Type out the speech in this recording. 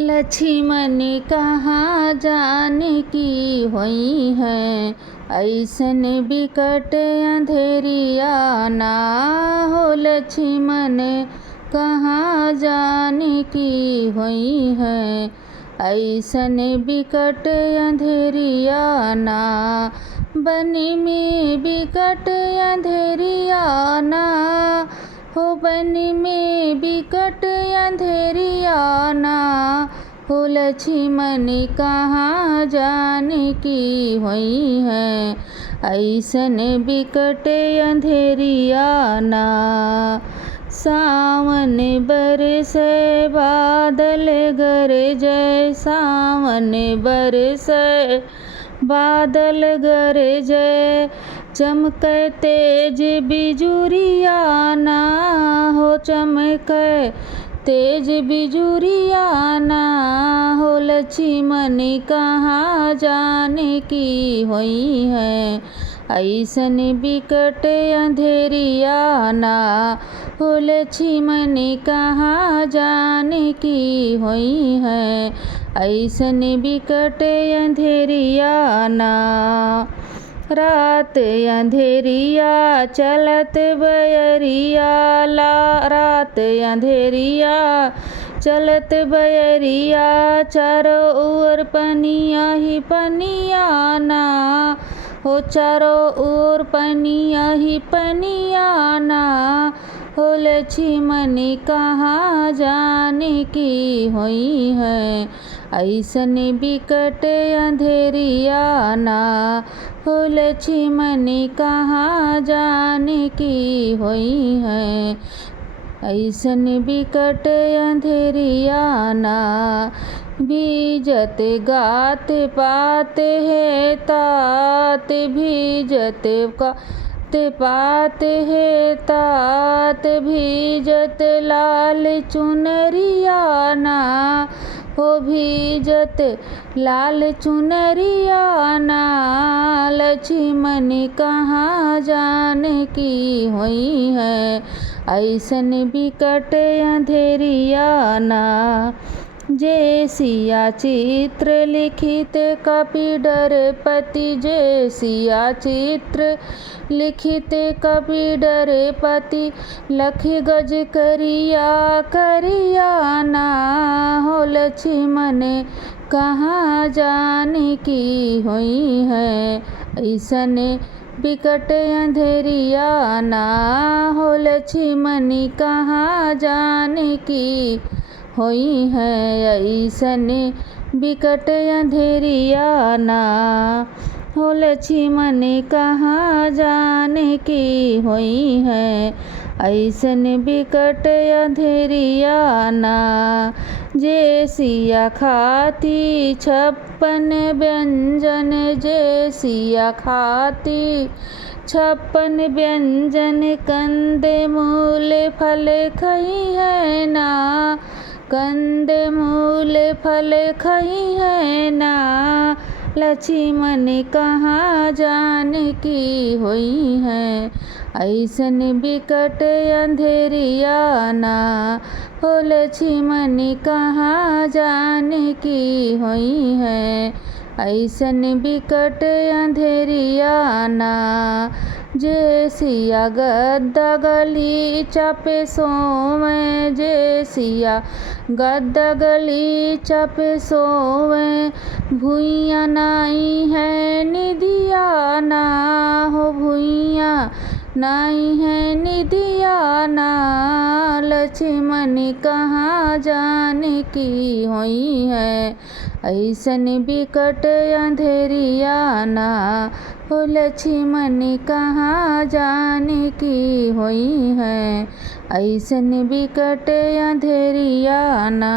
लक्ष्मण कहाँ जाने की होई है, ऐसन बिकट अंधेरिया ना हो। लक्ष्मण कहाँ जाने की होई है, ऐसन बिकट अंधेरिया ना। बन में बिकट अंधेरिया ना हो, बन में बिकट अंधेरिया ना हो। लक्ष्मण कहाँ जाने की होई है, ऐसन बिकट अंधेरिया ना। सावन बरसे बादल गरजे, सावन बरसे बादल गरजे, चमके तेज बिजुरिया ना हो, चमके तेज बिजुरिया ना हो। लक्ष्मण कहाँ जाने की होई है, ऐसन बिकट अंधेरिया ना हो। लक्ष्मण कहाँ जाने की होई है, ऐसन बिकट अंधेरिया ना। रात अंधेरिया चलत बयरिया ला, रात अंधेरिया चलत बयरिया, चारों ओर पनिया ही पनिया ना हो, चारों ओर पनिया ही पनिया ना हो। लक्ष्मण कहाँ जाने की होई है, ऐसन बिकट अंधेरिया ना हो। लक्ष्मण कहाँ जाने की होई है, ऐसन बिकट अंधेरिया ना। भीजत गात पात है तात, भीजत गात पात है तात, भीजत लाल चुनरिया ना हो, भीजत लाल चुनरिया ना। लक्ष्मण कहाँ जाने की होई है, ऐसन बिकट अंधेरिया ना। जय सिया चित्र लिखित कपीडरपति, जय सिया चित्र लिखित कपीडरपति, लख गज करिया करिया ना हो। लक्ष्मण कहाँ जाने की होई है, ऐसन बिकट अंधेरिया ना हो। लक्ष्मण कहाँ जाने की होई है, ऐसन बिकट अंधेरिया ना हो। लक्ष्मण कहाँ जाने की होई है, ऐसन बिकट अंधेरिया ना। जय सिया खाती 56 व्यंजन, जय सिया खाती 56 व्यंजन, कंदे मूल फल खई है ना, कंदे मूल फल खई है ना। लक्ष्मण कहाँ जाने की होई है, ऐसन बिकट अंधेरिया ना हो। लक्ष्मण कहाँ जाने की होई है, ऐसन बिकट अंधेरिया ना। जय सिया गद्दा गली चापे सोवे, जय सिया गद्दा गली चापे सोवे, भुइयाँ नाई है निधिया ना हो, भुइयाँ नाई है निधिया ना। लक्ष्मण कहाँ जाने की होई है, ऐसन बिकट अंधेरिया ना हो। लक्ष्मण कहाँ जाने की होई है, ऐसन बिकट अंधेरिया ना।